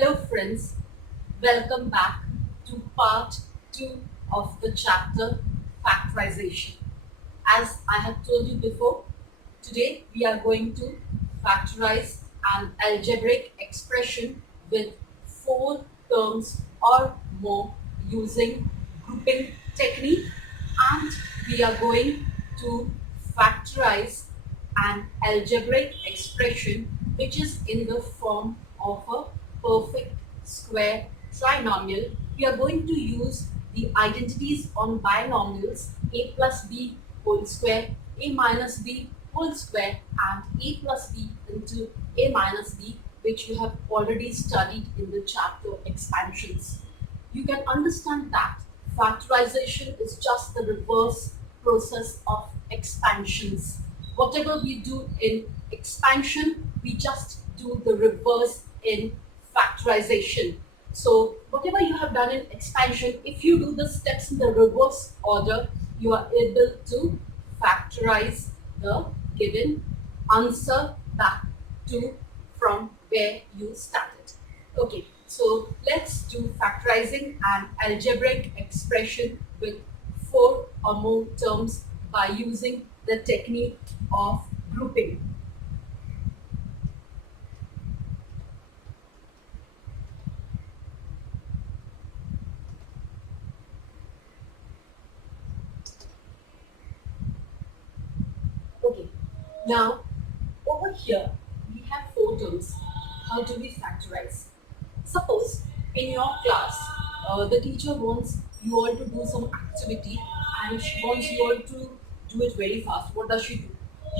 Hello friends, welcome back to part 2 of the chapter Factorization. As I have told you before, today we are going to factorize an algebraic expression with 4 terms or more using grouping technique, and we are going to factorize an algebraic expression which is in the form of a perfect square trinomial. We are going to use the identities on binomials a plus b whole square, a minus b whole square, and a plus b into a minus b, which you have already studied in the chapter expansions. You can understand that factorization is just the reverse process of expansions. Whatever we do in expansion, we just do the reverse in factorization. So whatever you have done in expansion, if you do the steps in the reverse order, you are able to factorize the given answer back to from where you started. Okay, so let's do factorizing an algebraic expression with 4 or more terms by using the technique of grouping. Okay, now over here we have 4 terms. How do we factorize? Suppose in your class, the teacher wants you all to do some activity and she wants you all to do it very fast. What does she do?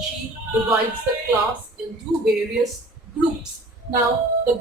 She divides the class into various groups. Now, the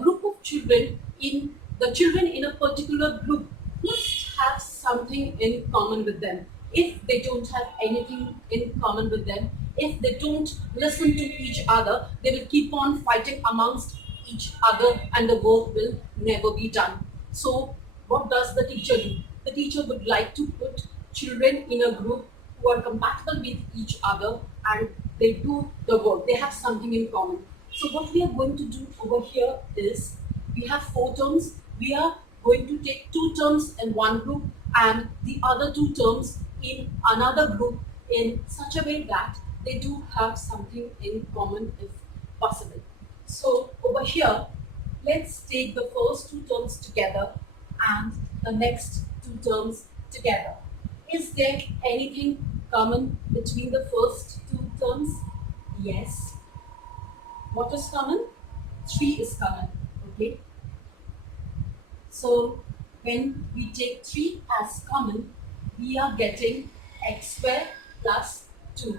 children in a particular group must have something in common with them. If they don't have anything in common with them, if they don't listen to each other, they will keep on fighting amongst each other and the work will never be done. So, what does the teacher do? The teacher would like to put children in a group who are compatible with each other and they do the work. They have something in common. So, what we are going to do over here is we have 4 terms. We are going to take 2 terms in one group and the other 2 terms in another group in such a way that they do have something in common if possible. So over here, let's take the first 2 terms together and the next 2 terms together. Is there anything common between the first 2 terms? Yes. What is common? 3 is common. Okay. So when we take 3 as common, we are getting x square plus 2.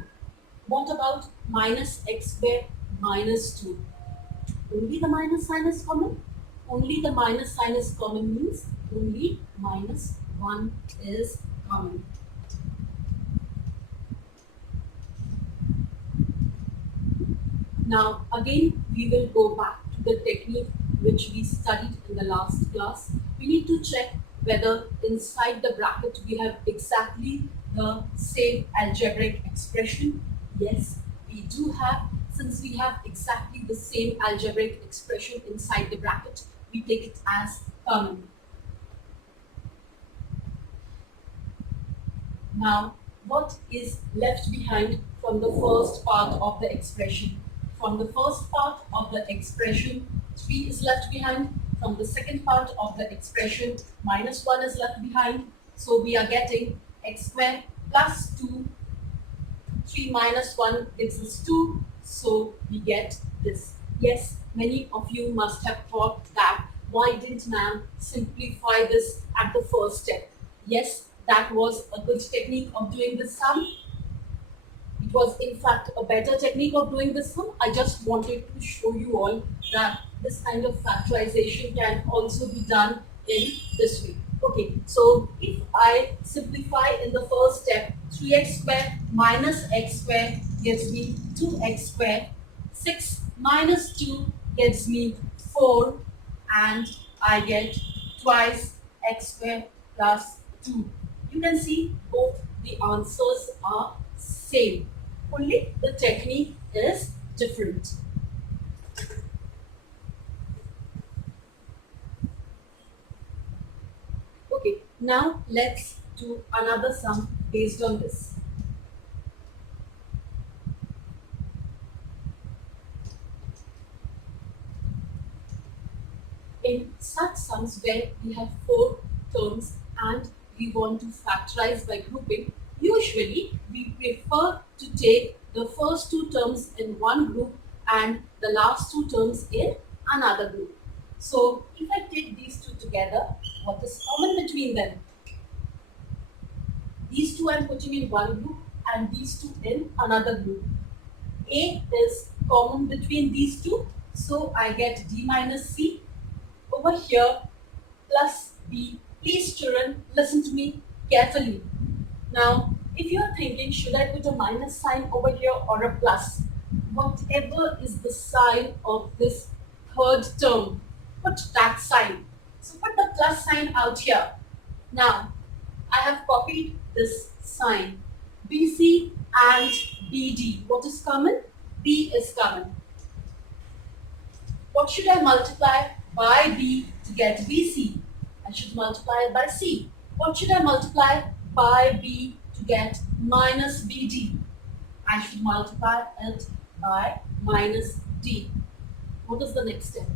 What about minus x square minus 2? Only the minus sign is common? Only the minus sign is common means only minus 1 is common. Now again we will go back to the technique which we studied in the last class. We need to check whether inside the bracket we have exactly the same algebraic expression. Yes, we do have. Since we have exactly the same algebraic expression inside the bracket, we take it as common. Now, what is left behind from the first part of the expression? From the first part of the expression, 3 is left behind. From the second part of the expression, minus 1 is left behind. So we are getting x square plus 2. 3 minus 1 gives us 2. So we get this. Yes, many of you must have thought that why didn't man simplify this at the first step? Yes, that was a good technique of doing the sum. It was in fact a better technique of doing the sum. I just wanted to show you all that this kind of factorization can also be done in this way. Okay, so if I simplify in the first step, 3x square minus x square gives me 2x square. 6 minus 2 gives me 4, and I get twice x square plus 2. You can see both the answers are same, only the technique is different. Now let's do another sum based on this. In such sums where we have four terms and we want to factorize by grouping, usually we prefer to take the first two terms in one group and the last two terms in another group. So if I take these two together, what is common between them? These two I'm putting in one group and these two in another group. A is common between these two, so I get D minus C over here plus B. Please, children, listen to me carefully. Now, if you are thinking, should I put a minus sign over here or a plus? Whatever is the sign of this third term, put that sign. So put the plus sign out here. Now, I have copied this sign. BC and BD. What is common? B is common. What should I multiply by B to get BC? I should multiply it by C. What should I multiply by B to get minus BD? I should multiply it by minus D. What is the next step?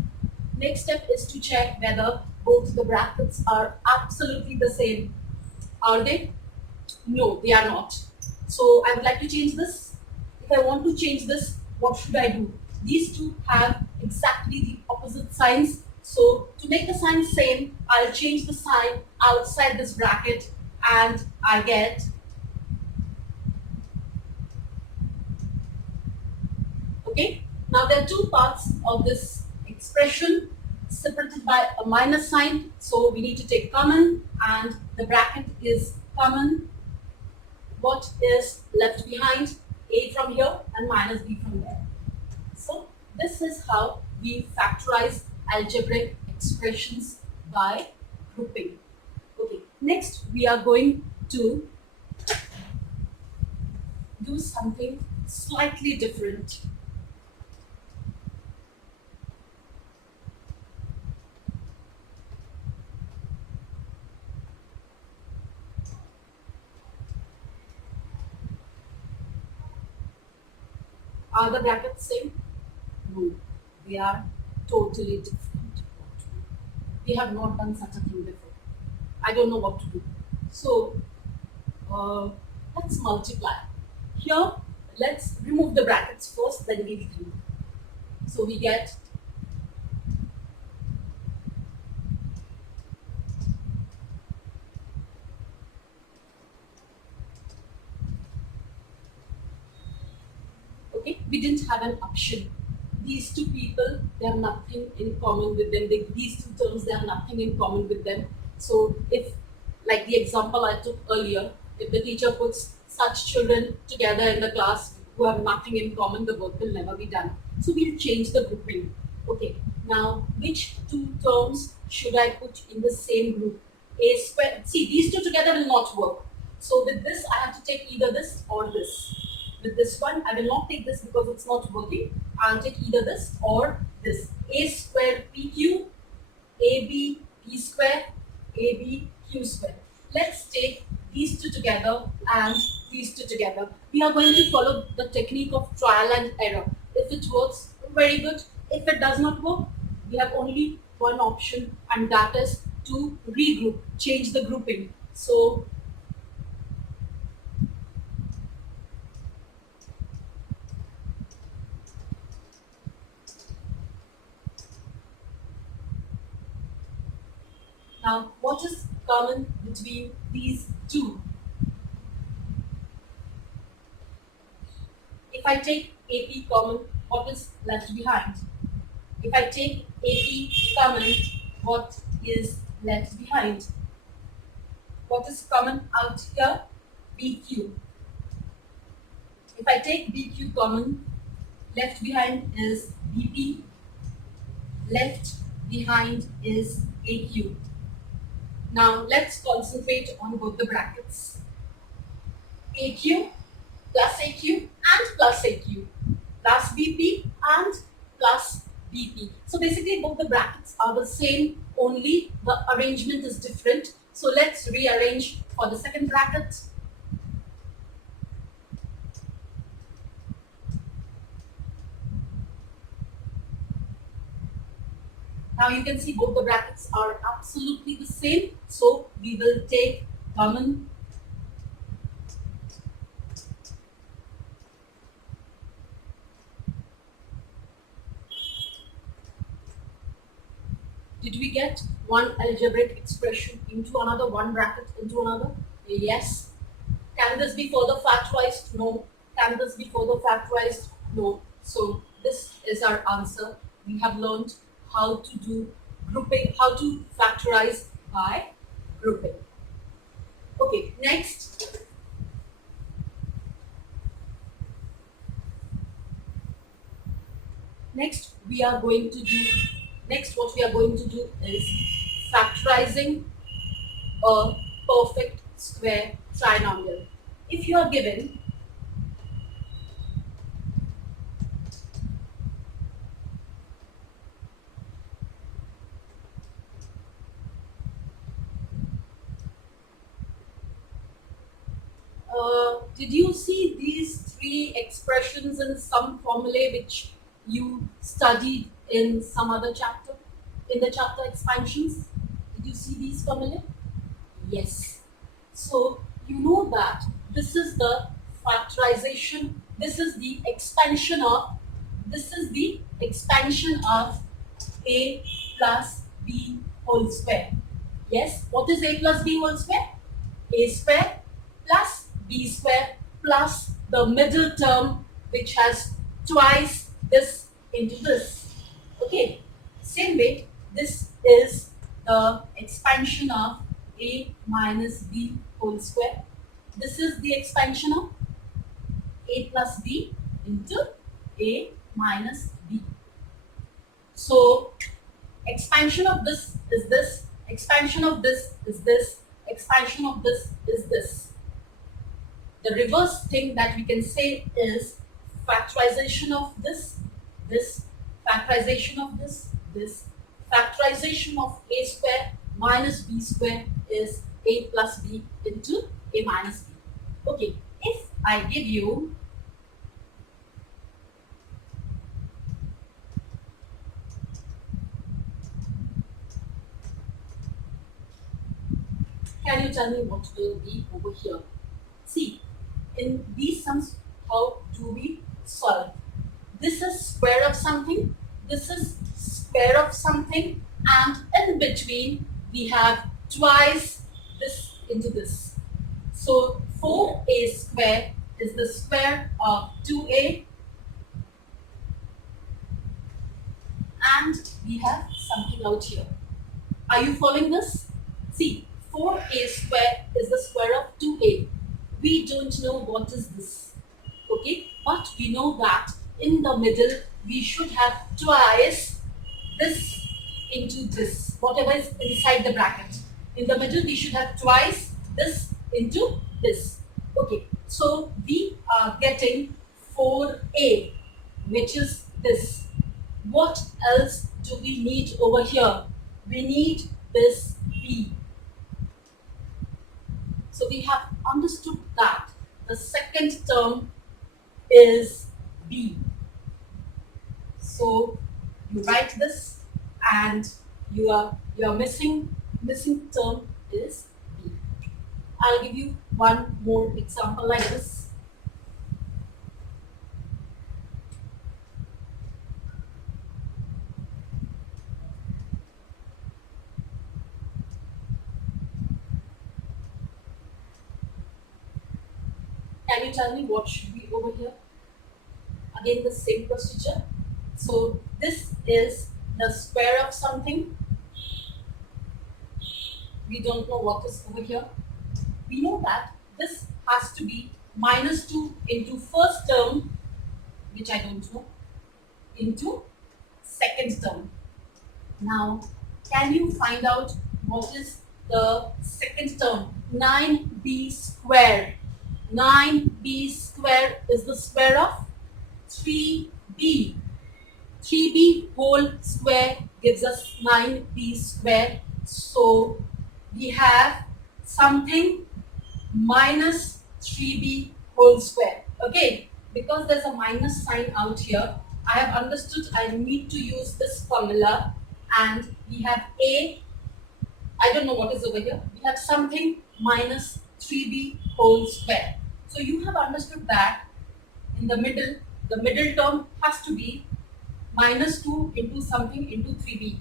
Next step is to check whether both the brackets are absolutely the same. Are they? No, they are not. So I would like to change this. If I want to change this, what should I do? These two have exactly the opposite signs. So to make the sign same, I'll change the sign outside this bracket and I get, okay? Now there are two parts of this expression separated by a minus sign. So we need to take common and the bracket is common. What is left behind? A from here and minus B from there. So this is how we factorize algebraic expressions by grouping. Okay, next we are going to do something slightly different. Are the brackets same? No, they are totally different. We have not done such a thing before. I don't know what to do. So let's multiply. Here, let's remove the brackets first, then we will do. So we get, okay, we didn't have an option. These two people, they have nothing in common with them. These two terms, they have nothing in common with them. So if, like the example I took earlier, if the teacher puts such children together in the class who have nothing in common, the work will never be done. So we'll change the grouping. Okay, now which two terms should I put in the same group? A square, see these two together will not work. So with this, I have to take either this or this. With this one, I will not take this because it's not working. I'll take either this or this. A square PQ, AB P square, AB Q square. Let's take these two together and these two together. We are going to follow the technique of trial and error. If it works, very good. If it does not work, we have only one option and that is to regroup, change the grouping. So now, what is common between these two? If I take AP common, what is left behind? If I take AP common, what is left behind? What is common out here? BQ. If I take BQ common, left behind is BP, left behind is AQ. Now let's concentrate on both the brackets. AQ plus AQ and plus AQ, plus BP and plus BP. So basically both the brackets are the same, only the arrangement is different. So let's rearrange for the second bracket. Now you can see both the brackets are absolutely the same. So we will take common. Did we get one algebraic expression into another, one bracket into another? Yes. Can this be further factorized? No. Can this be further factorized? No. So this is our answer. We have learned how to do grouping, how to factorize by grouping. Okay, next. Next we are going to do, next what we are going to do is factorizing a perfect square trinomial. If you are given did you see these three expressions in some formulae which you studied in some other chapter, in the chapter expansions? Did you see these formulae? Yes. So you know that this is the factorization, this is the expansion of, this is the expansion of a plus b whole square. Yes, what is a plus b whole square? A square plus b square plus the middle term which has twice this into this. Okay, same way, this is the expansion of a minus b whole square. This is the expansion of a plus b into a minus b. So expansion of this is this, expansion of this is this, expansion of this is this. The reverse thing that we can say is factorization of this, factorization of this, factorization of a square minus b square is a plus b into a minus b. Okay, if I give you, can you tell me what will be over here? See, in these sums, how do we solve? This is square of something, this is square of something, and in between we have twice this into this. So 4a square is the square of 2a, and we have something out here. Are you following this? See, 4a square is the square of 2a. We don't know what is this. Okay, but we know that in the middle we should have twice this into this, whatever is inside the bracket. In the middle we should have twice this into this. Okay, so we are getting 4a, which is this. What else do we need over here? We need this b. So we have understood that the second term is b. So you write this, and your missing term is b. I'll give you one more example like this. Can you tell me what should be over here? Again, the same procedure. So this is the square of something. We don't know what is over here. We know that this has to be minus 2 into first term, which I don't know, into second term. Now, can you find out what is the second term? 9b square. 9b square is the square of 3b. 3b whole square gives us 9b square. So we have something minus 3b whole square. Okay, because there's a minus sign out here, I have understood I need to use this formula, and we have a, I don't know what is over here, we have something minus 3b whole square. So you have understood that in the middle term has to be minus 2 into something into 3b.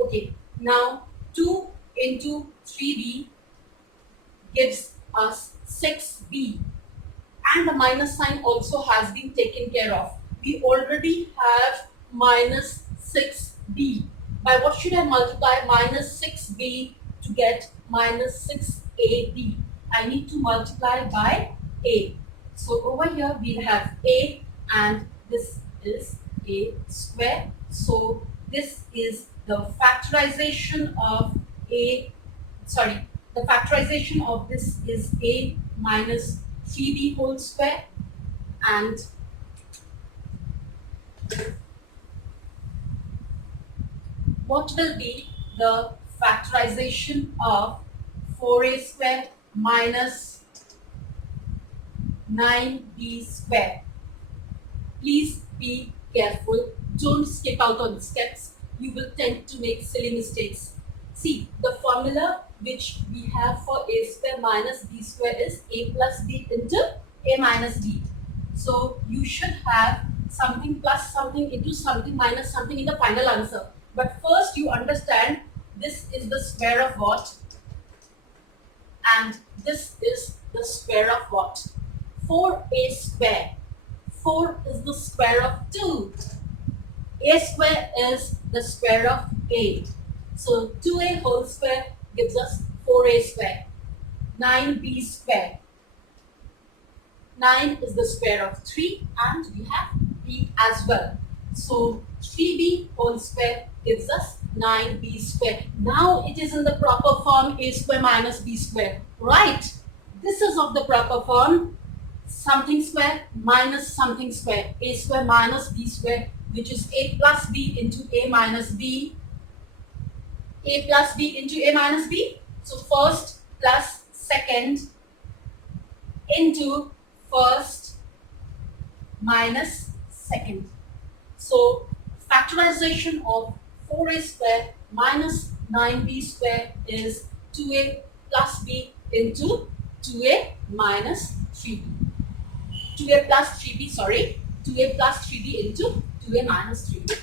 Okay, now 2 into 3b gives us 6b, and the minus sign also has been taken care of. We already have minus 6b. By what should I multiply minus 6b to get minus 6ab? I need to multiply by a. So over here we'll have a, and this is a square. So this is the factorization of a, sorry, the factorization of this is a minus 3b whole square, and what will be the factorization of 4a square minus 9b square? Please be careful. Don't skip out on the steps. You will tend to make silly mistakes. See, the formula which we have for a square minus b square is a plus b into a minus b. So you should have something plus something into something minus something in the final answer. But first you understand this is the square of what, and this is the square of what? 4a square. 4 is the square of 2. A square is the square of a. So 2a whole square gives us 4a square. 9b square. 9 is the square of 3, and we have b as well. So 3b whole square gives us 9b square. Now it is in the proper form a square minus b square. Right? This is of the proper form something square minus something square. A square minus b square, which is a plus b into a minus b. A plus b into a minus b. So first plus second into first minus second. So factorization of 4a square minus 9b square is 2a plus b into 2a minus 3b. 2a plus 3b, sorry, 2a plus 3b into 2a minus 3b.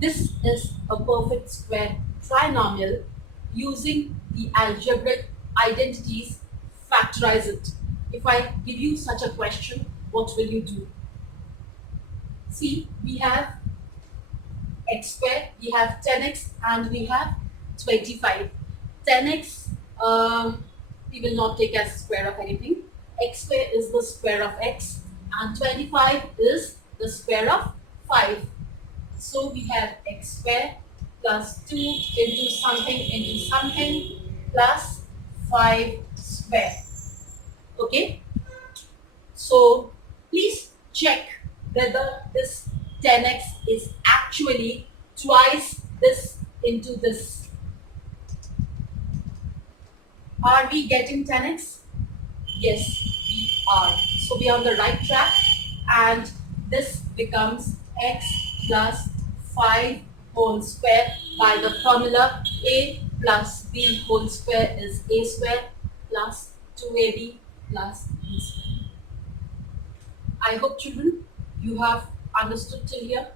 This is a perfect square trinomial. Using the algebraic identities, factorize it. If I give you such a question, what will you do? See, we have x square, we have 10x, and we have 25. 10x, we will not take as square of anything. X square is the square of x, and 25 is the square of 5. So we have x square plus 2 into something plus 5 square. Okay. So please check whether this 10x is actually twice this into this. Are we getting 10x? Yes, we are. So we are on the right track, and this becomes x plus 5 whole square by the formula a plus b whole square is a square plus 2ab plus b square. I hope, children, you have understood till here.